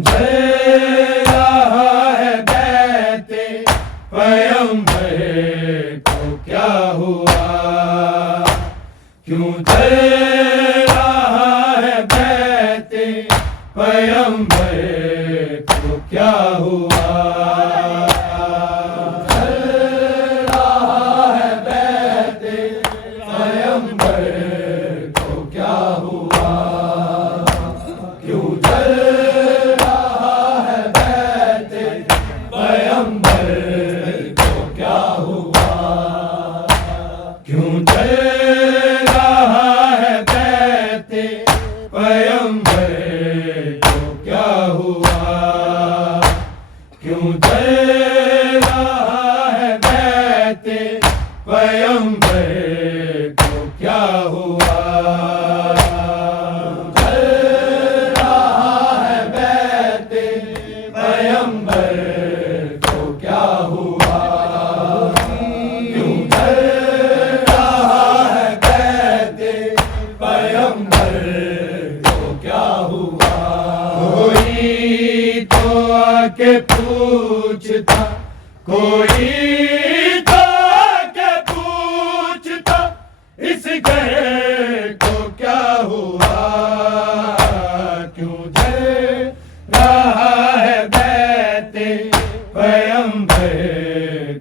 जल रहा है बहते पैगंबर को क्या हुआ, क्यों जल रहा है बहते पैगंबर को क्या हुआ। के पूछता कोई तो के पूछता इस घर को क्या हुआ, क्यों जल रहा है बहते पैगंबर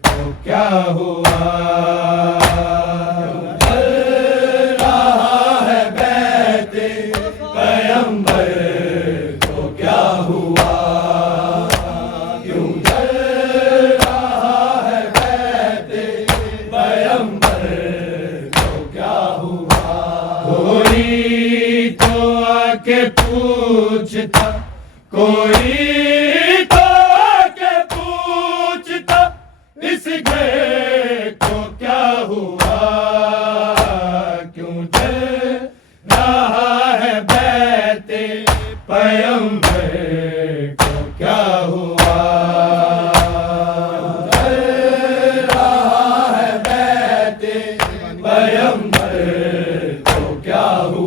को क्या हुआ। जल रहा है बहते पैगंबर को क्या हुआ, के पूछता कोई तो के पूछता इस घर को क्या हुआ, क्यों जल रहा है बहते पैगंबर को क्या हुआ। जल रहा है बहते पैगंबर को क्या हुआ,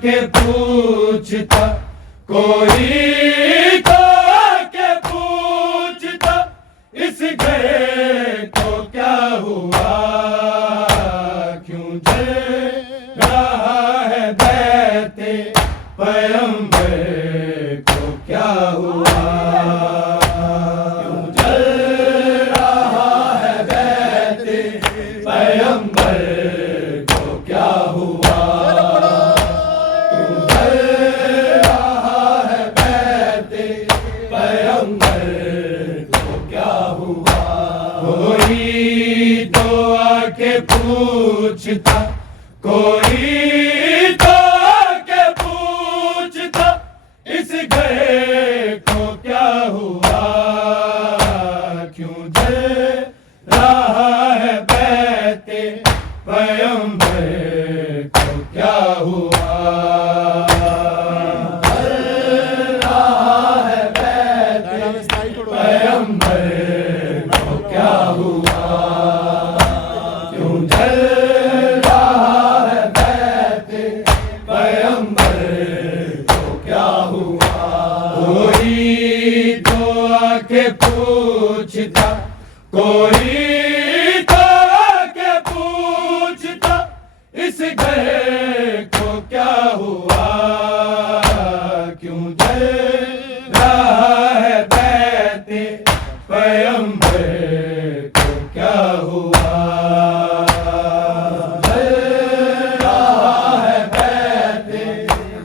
के पूछता कोई तो के पूछता इस घर को क्या हुआ, क्यों जल रहा है बहते पैगंबर को क्या हुआ। क्यों जल रहा है बहते पैगंबर को क्या हुआ, के पूछता कोई तो के पूछता इस घर को क्या हुआ, क्यों जल रहा है बहते पैगंबर को क्या हुआ। जल रहा है बहते पैगंबर को क्या हुआ, के पूछता कोई तो के पूछता इस घर को क्या हुआ, क्यों जल रहा है बहते पैगंबर को क्या हुआ। जल रहा है बहते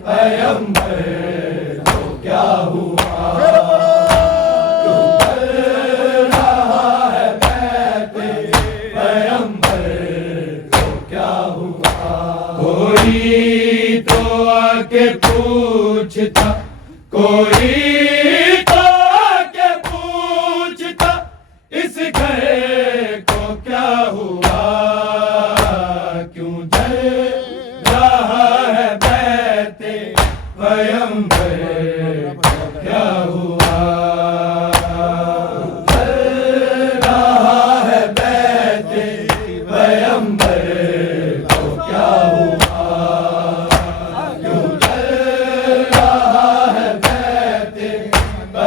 पैगंबर को क्या हुआ, के पूछता कोई तो के पूछता इस घर को क्या हुआ, क्यों जल रहा है बहते पैगंबर को क्या हुआ। जल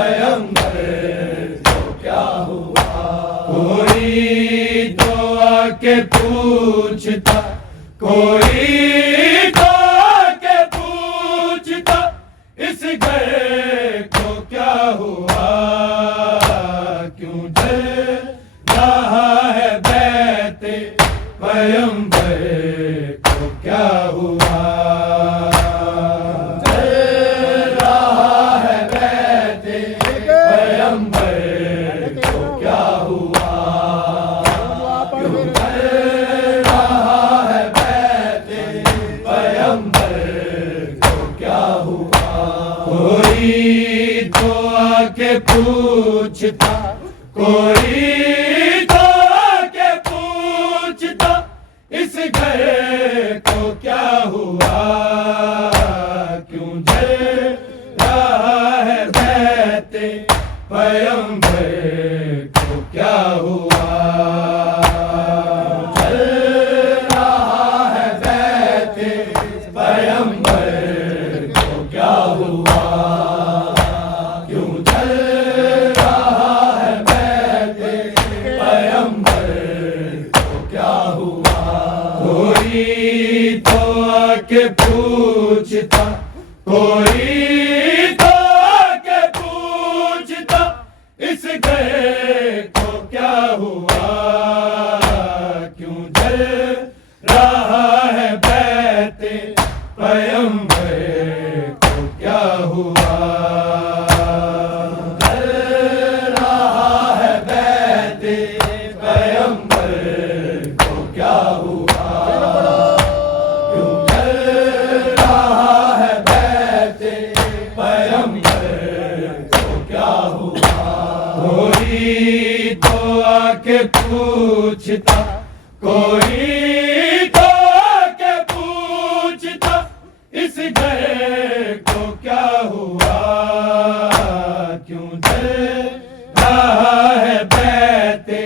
पैगंबर को क्या हुआ। कोई तो आके पूछता, कोई तो आके पूछता, इस घर को क्या हुआ। क्यों जल रहा है बैते पैगंबर को क्या हुआ। कोई तो आके पूछता, कोई तो आके पूछता, इस घर को क्या हुआ। क्यों जल रहा है बैते पैगंबर को क्या हुआ। जल रहा है बैते पैगंबर को क्या हुआ। कोई तो आके पूछता, कोई तो आके पूछता, इस घर को क्या हुआ। क्यों जल रहा है बैते पैगंबर को क्या हुआ। जल रहा है बैते पैगंबर को क्या हुआ। कोई तो आके पूछता, कोई तो आके पूछता, इस घर को क्या हुआ। क्यों जल रहा है बैते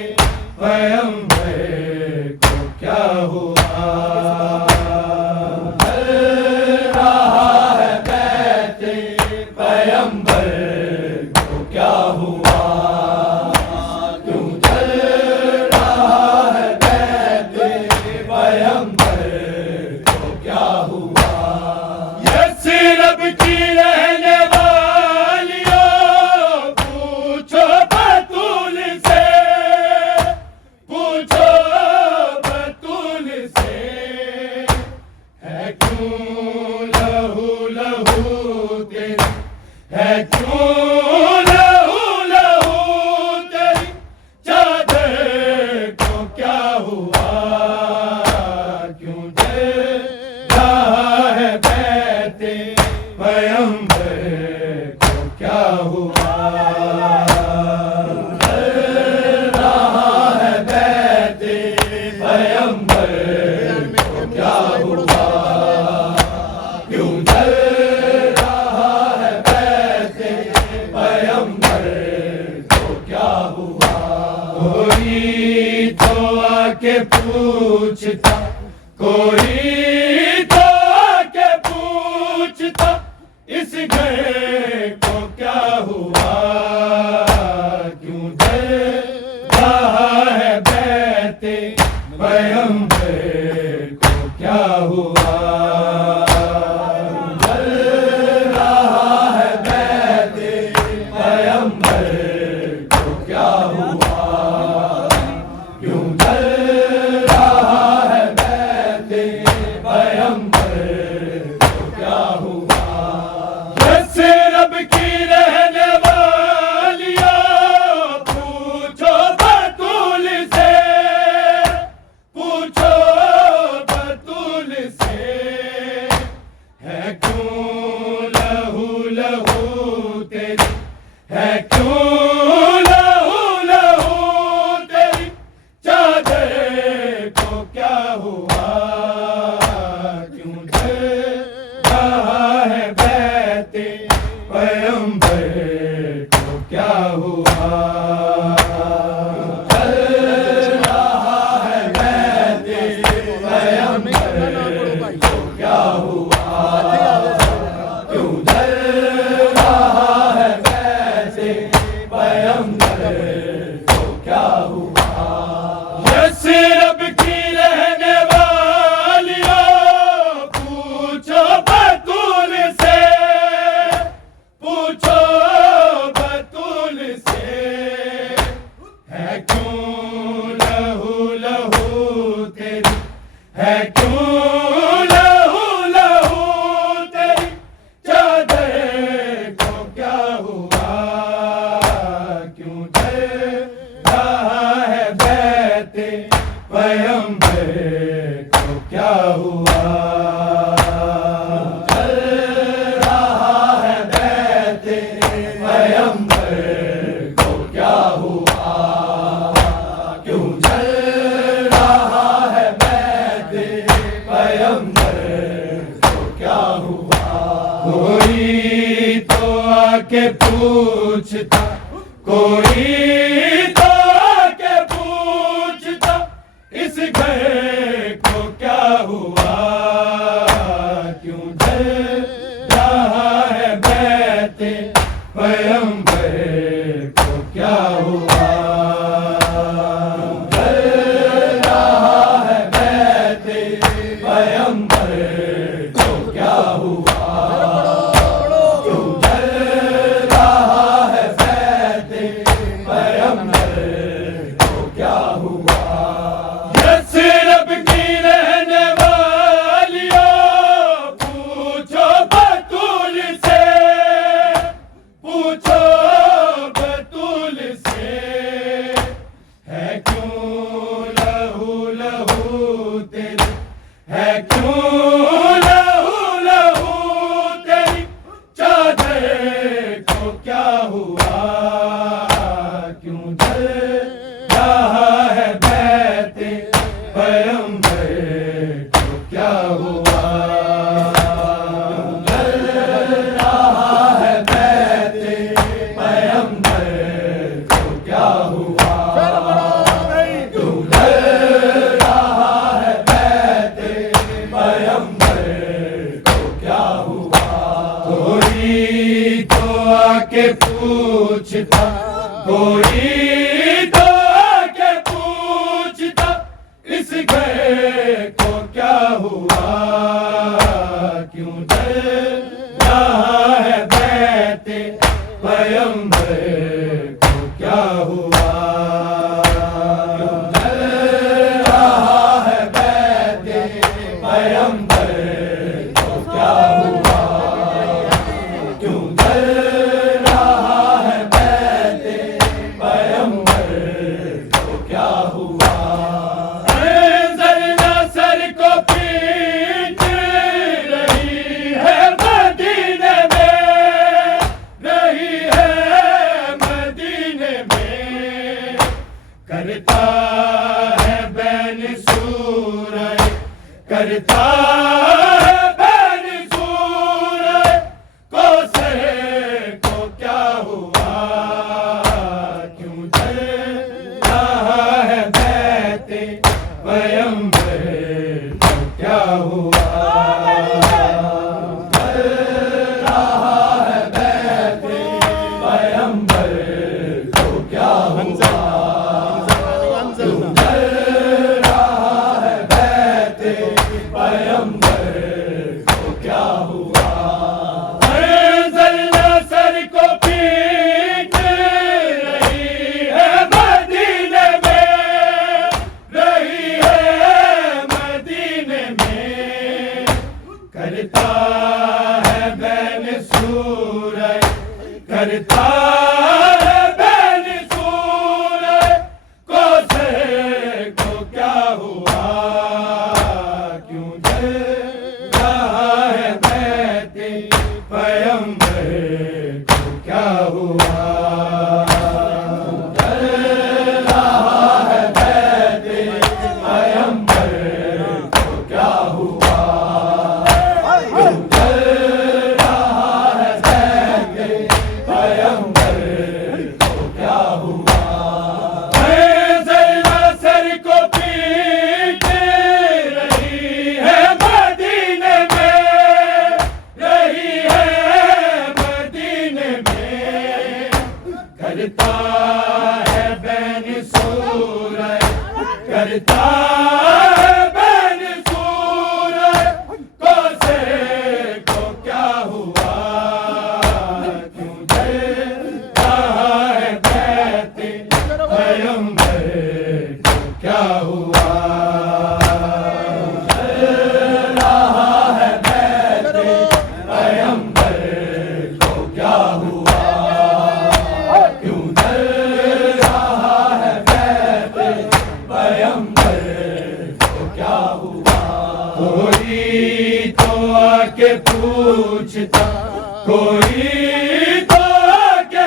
पैगंबर को क्या हुआ। जल रहा है बैते पैगंबर को क्या हुआ। है क्यों लहू लहू तेरी चादर को क्या हुआ। क्यों जल रहा है बैते पैगंबर को क्या हुआ। जल रहा है बैते पैगंबर को क्या हुआ। क्यों जल कोई तो आके पूछता, कोई तो आके पूछता, इस घर को क्या हुआ। क्यों जल रहा है बैते पैगंबर को क्या हुआ। जल रहा है बैते पैगंबर को क्या हुआ। क्यों जल रहा है बैते पैगंबर को क्या हुआ। जैसे रब की रहने वालिया पूछो बतूल से, पूछो बतूल से, है क्यों लहू लहू तेरी, है क्यों पैगंबर को क्या हुआ। जल रहा है बैते पैगंबर को क्या हुआ। क्यों जल रहा है बैते पैगंबर को क्या हुआ, क्यों जल रहा है मैदे पैगंबर को क्या हुआ। कोई तो आके पूछता, कोई तो आके पूछता, इस घर को क्या हुआ, क्यों जल रहा है बैते पैगंबर को क्या हुआ, जल रहा है बैते पैगंबर को क्या हुआ, क्यों जल रहा है बैते पैगंबर को क्या हुआ। यस्रब की रहने वालियों पूछो बतूल से, पूछो बतूल से, है क्यों लहू लहू तेरी, है क्यों लहू लहू तेरी, चादर को क्या हुआ, क्यों जल रहा है बैते पैगंबर को क्या हुआ, जल रहा है बैते पैगंबर को क्या हुआ, क्यों जल रहा है बैते पैगंबर को क्या हुआ। कोई तो आके पूछता, कोई तो आके पूछता, इस घर को क्या हुआ, क्यों जल रहा है बैते पैगंबर को क्या हुआ, क्यों जल रहा है बैते पैगंबर को क्या हुआ, क्यों जल रहा है बैते पैगंबर को क्या हुआ। जरना सर को पीट रही है मदीने में, रही है मदीने में, करता है बैन सूरह, करता है बैन सूरह, कौसर को क्या हुआ, क्यों जल रहा है बैते पैगंबर को क्या हुआ, जल रहा है बैते पैगंबर को क्या हुआ, क्यों जल रहा है बैते पैगंबर को क्या हुआ। जलना सर को पीट रही है मदीने में, रही है मदीने में, करता है बैन सूरह, करता है बैन सूरह, कौसर को क्या हुआ, क्यों जल रहा है बैते पैगंबर को क्या हुआ, जल रहा है बैते पैगंबर को क्या हुआ, क्यों जल रहा है बैते पैगंबर को क्या हुआ। जलना सर को पीट रही है मदीने में, रही है मदीने में, करता है बैन सूरह, करता है बैन सूरह, कौसर को क्या हुआ, क्यों जल रहा है बैते पैगंबर को क्या हुआ, जल रहा है बैते पैगंबर को क्या हुआ, क्यों जल रहा है बैते पैगंबर को क्या हुआ। कोई तो आके पूछता, कोई तो आके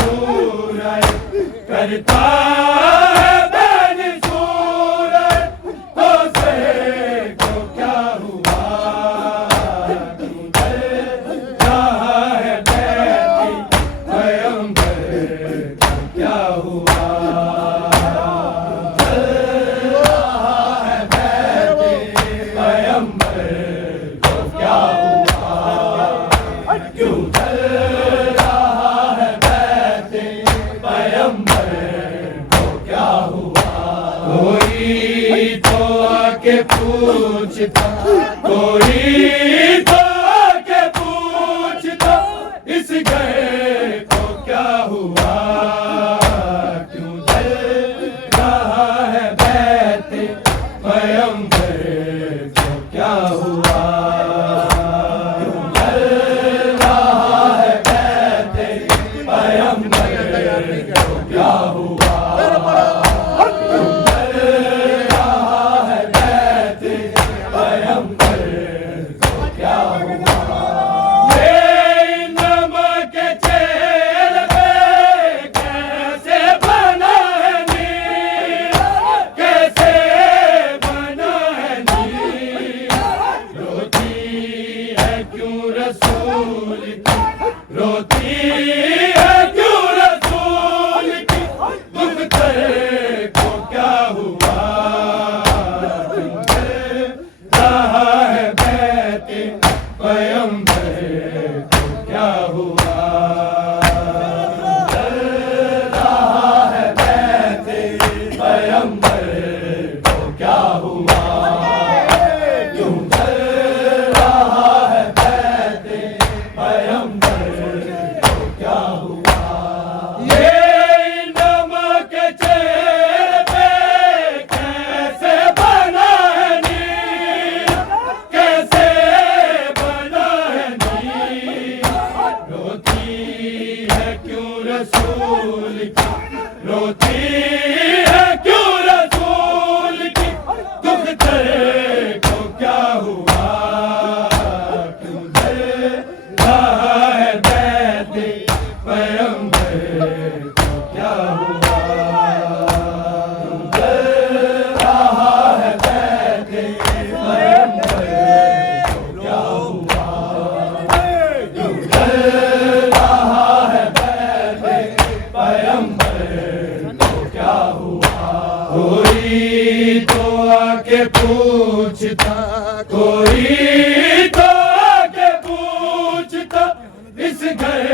सूरज करता है बैन सूरज तो से को क्या हुआ क्यों जल रहा है बैती पैगंबर को क्या हुआ पूछता कोई तो आके पूछता इस गए को क्या हुआ क्यों जल रहा है बैते पैगंबर को क्या हुआ क्यों जल रहा है बैते पैगंबर को क्या हुआ रोती है क्यों रसूल की दुख तेरे को क्या हुआ क्यों जल रहा है बैते पैगंबर को क्या हुआ जल रहा है बैते पैगंबर को क्या हुआ क्यों जल रहा है बैते पैगंबर क्या हुआ ये नमक चेहरे पे कैसे बना है नीर कैसे बना है नीर रोती है क्यों रसूल की रोती है क्यों रसूल की दुख तेरे को क्या हुआ क्यों जल रहा है बैते पैगंबर को क्या हुआ क्यों जल रहा है बैते पैगंबर को क्या हुआ क्यों जल रहा है बैते पैगंबर को क्या हुआ कोई तो आके पूछता कोई तो आके पूछता इस घर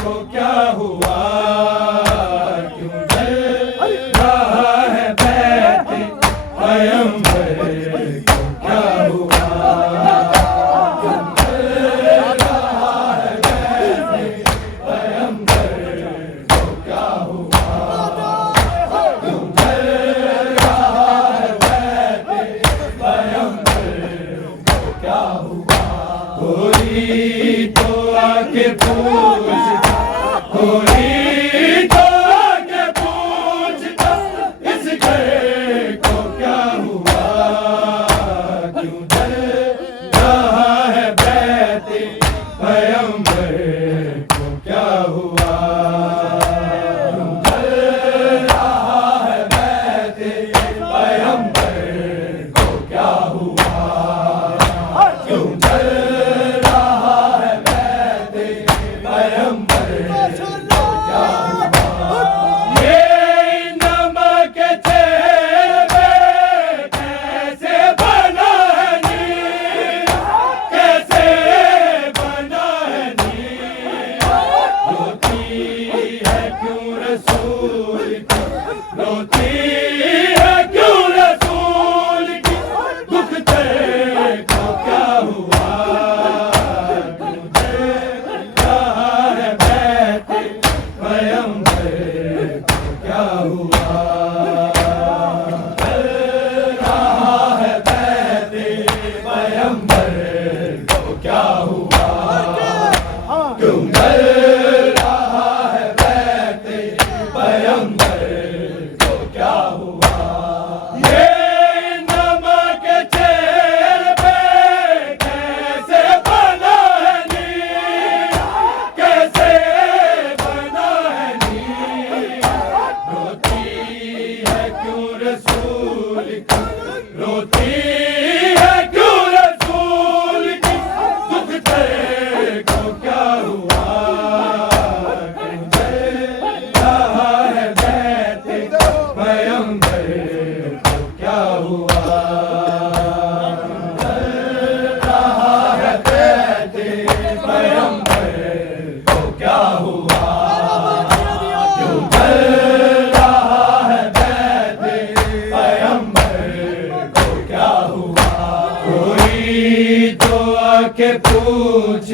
को क्या हुआ क्यों जल रहा है बैते पैगंबर को क्या हुआ क्यों जल रहा है बैते पैगंबर को क्या हुआ क्यों जल रहा है बैते पैगंबर को क्या हुआ कोई तो आके पूछता कोई तो आके पूछता इस घर को क्या हुआ क्यों जल रहा है बैते पैगंबर को क्या हुआ क्यों जल रहा है बैते पैगंबर को क्या हुआ क्यों जल रहा है बैते पैगंबर को क्या हुआ ये नमक चेहरे पे कैसे बना है नीर कैसे बना है नीर रोती है क्यों रसूल की रोती है क्यों रसूल की दुख तेरे को क्या हुआ क्यों जल रहा है बैते पैगंबर को क्या हुआ जल रहा है बैते पैगंबर को क्या हुआ क्यों जल रहा है बैते पैगंबर को क्या हुआ ये नमक चेहरे पे कैसे बना है नीर कैसे बना है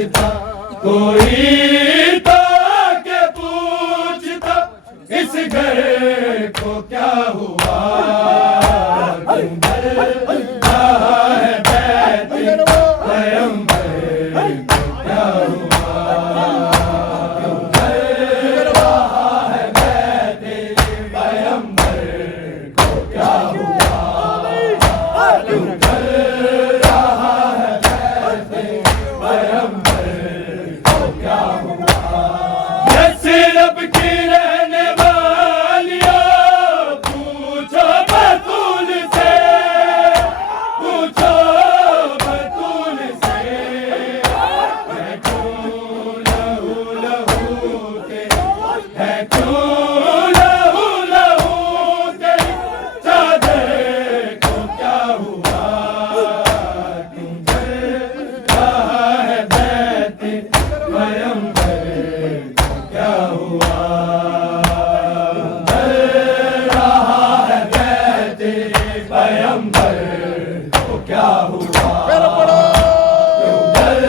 पूछता, कोई तो आके पूछता, इस घर को क्या हुआ, क्यों डर रहा है बैठे पैगंबर को क्या हुआ, क्यों डर रहा है बैठे पैगंबर को क्या हुआ, क्यों डर रहा है बैठे पैगंबर को क्या हुआ। यस्रब की रहने वालियों, पूछो बतूल से, पूछो बतूल से, है क्यों लहू लहू के, है क्यों लहू लहू के, चादर को क्या हुआ, क्यों डर रहा है बैठे पैगंबर को क्या हुआ, डर रहा है बैठे पैगंबर को क्या हुआ, क्यों डर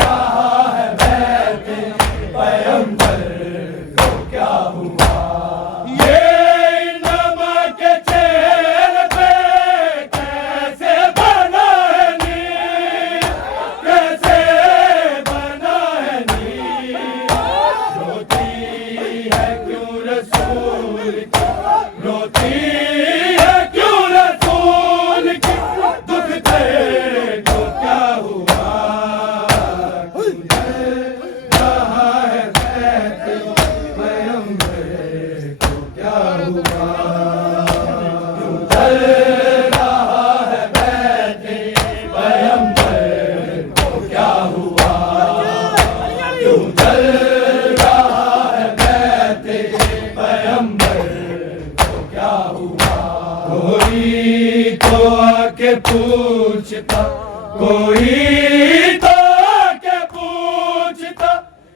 रहा है बैठे पैगंबर को क्या हुआ। ये नमक के चेहरे पे कैसे बना है नीर, कैसे बना है नीर, रोती है क्यों रसूल की, रोती है क्यों रसूल की, दुख दर्द को क्या हुआ, क्यों डर रहा है बैठे पैगंबर को क्या हुआ, क्यों डर रहा है बैठे पैगंबर को क्या हुआ, क्यों डर रहा है बैठे पैगंबर को क्या हुआ। कोई तो आके पूछता, कोई तो आके पूछता,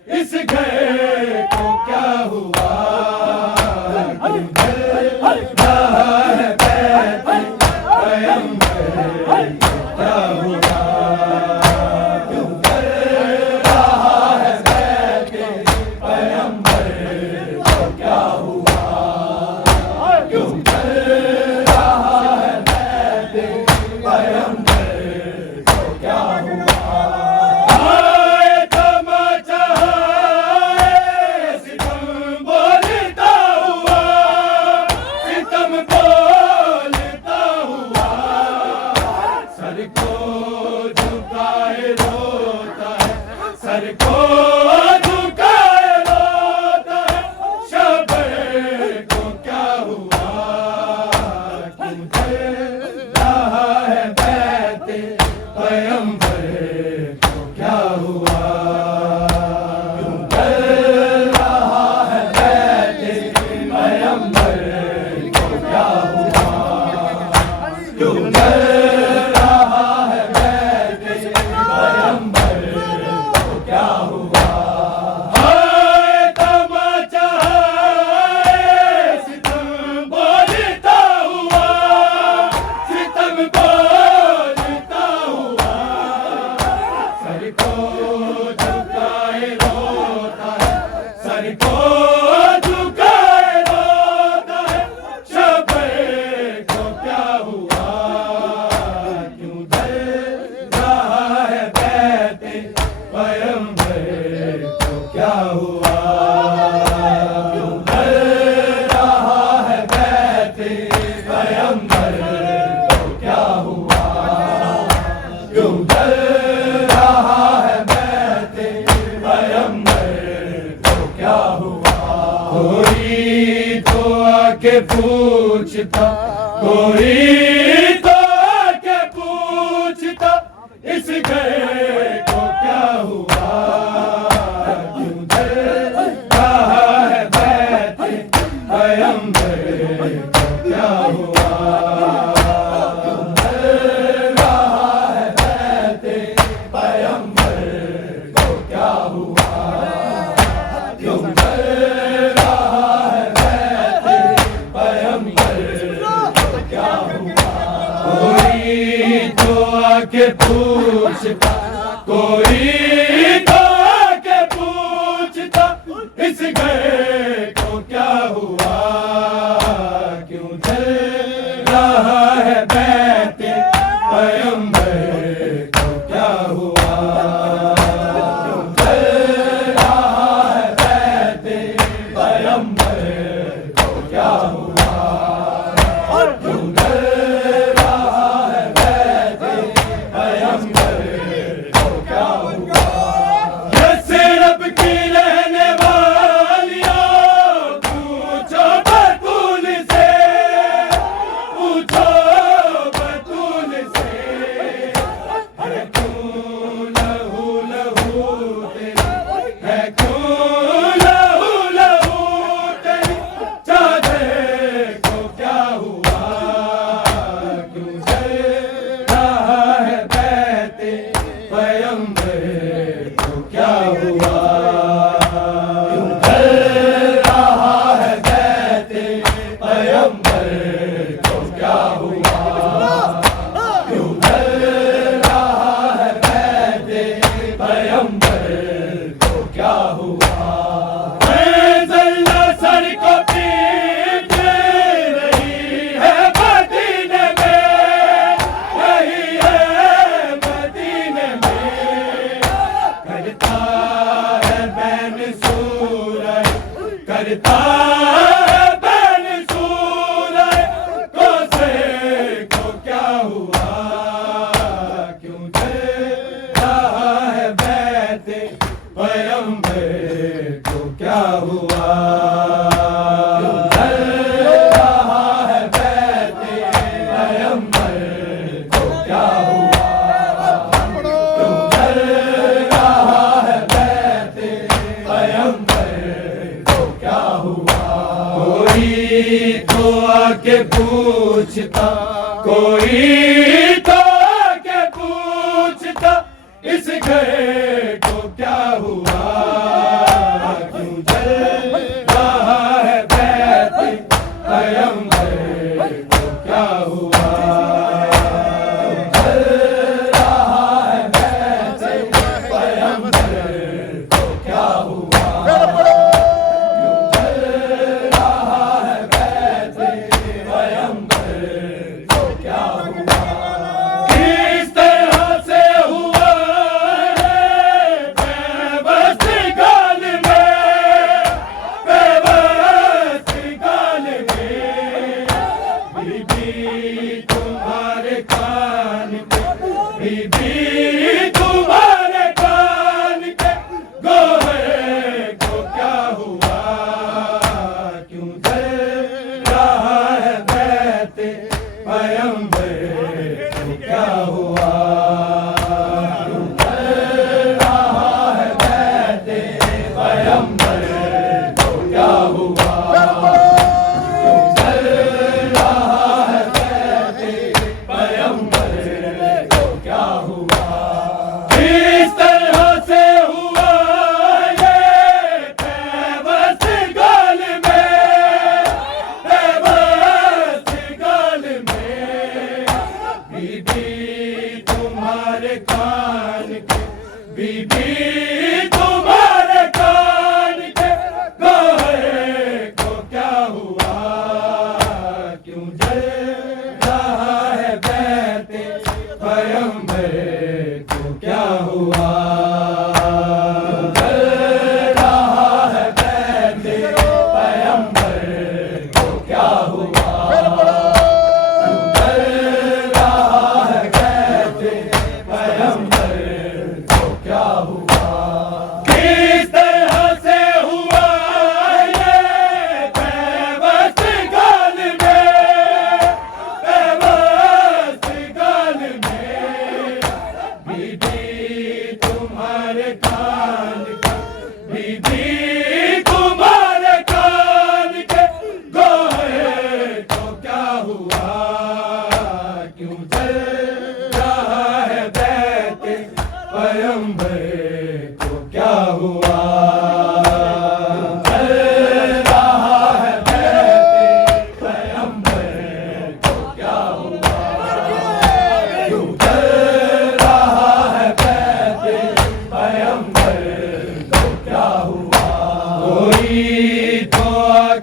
इस घर को क्या हुआ, क्यों डर रहा है बैठे पैगंबर को क्या हुआ, क्यों डर रहा है बैठे पैगंबर को क्या हुआ, क्यों डर रहा है बैठे पैगंबर को क्या हुआ। आए तमाचा आए, सितम बोलता हुआ, सितम बोलता हुआ, सर को झुकाए रोता है, सर को झुकाए रोता है, शबर को क्या हुआ, क्यों डर रहा है बैठे पैगंबर को क्या हुआ, क्यों डर रहा है बैठे पैगंबर को क्या हुआ, क्यों डर रहा है बैठे पैगंबर को क्या हुआ। आए तमाचा आए, सितम बोलता हुआ, सितम बोलता हुआ, सर को झुकाए रोता है, सर को झुकाए रोता है, शबर को क्या हुआ, क्यों डर रहा है बैठे पैगंबर को क्या हुआ, क्यों डर रहा है बैठे पैगंबर को क्या हुआ, क्यों डर रहा है बैठे पैगंबर को क्या हुआ। कोई तो आके पूछता, कोई तो आके पूछता, इस घर को क्या हुआ, क्यों डर रहा है बैठे पैगंबर को क्या हुआ, क्यों डर रहा है बैठे पैगंबर को क्या हुआ, क्यों डर रहा है बैठे पैगंबर को क्या हुआ। कोई तो आके पूछता, कोई तो आके पूछता इस घर को क्या हुआ, क्यों जल रहा है बैते पैगंबर को क्या हुआ, क्यों जल रहा है बैते पैगंबर को क्या हुआ, क्यों जल रहा है बैते पैगंबर को क्या हुआ। जैसे रब की रहने वालियों पूछो बतूल से, पूछो बतूल से, है क्यों लहू लहू तेरी, है क्यों लहू लहू तेरी, चादर को क्या हुआ, क्यों जल रहा है बैते पैगंबर को क्या हुआ, क्यों जल रहा है बैते पैगंबर को क्या हुआ, क्यों जल रहा है बैते पैगंबर को क्या हुआ। ज़ल्ला सर को पीट रही है मदीने में, रही है मदीने में, करता है बैन सूरज, करता है बैन सूरज को से को क्या हुआ, क्यों जल रहा है बैते पैगंबर को क्या हुआ, क्यों जल रहा है बैते पैगंबर को क्या हुआ, क्यों जल रहा है बैते पैगंबर को क्या हुआ। कोई तो आके पूछता, कोई तो आके पूछता इस घर को क्या हुआ, क्यों जल रहा है बैते पैगंबर को क्या हुआ, क्यों जल रहा है बैते पैगंबर को क्या हुआ, क्यों जल रहा है बैते पैगंबर को क्या हुआ। किस तरह से हुआ है बेबस गाल में, बेबस गाल में, बीबी तुम्हारे कान के, बीबी तुम्हारे कान के गोहर को क्या हुआ, क्यों जल रहा है बैते पैगंबर को क्या हुआ, क्यों जल रहा है बैते पैगंबर को क्या हुआ, क्यों जल रहा है बैते पैगंबर को क्या हुआ। किस तरह से हुआ ये बेबस गाल में, बेबस गाल में, बीबी तुम्हारे कान के, बीबी तुम्हारे कान के गोहर को क्या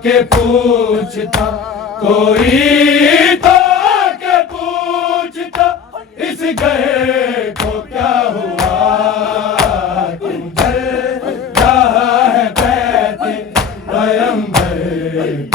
आके पूछता, कोई तो आके पूछता, इस गए को क्या हुआ, क्यों जल रहा है पैते पैगंबर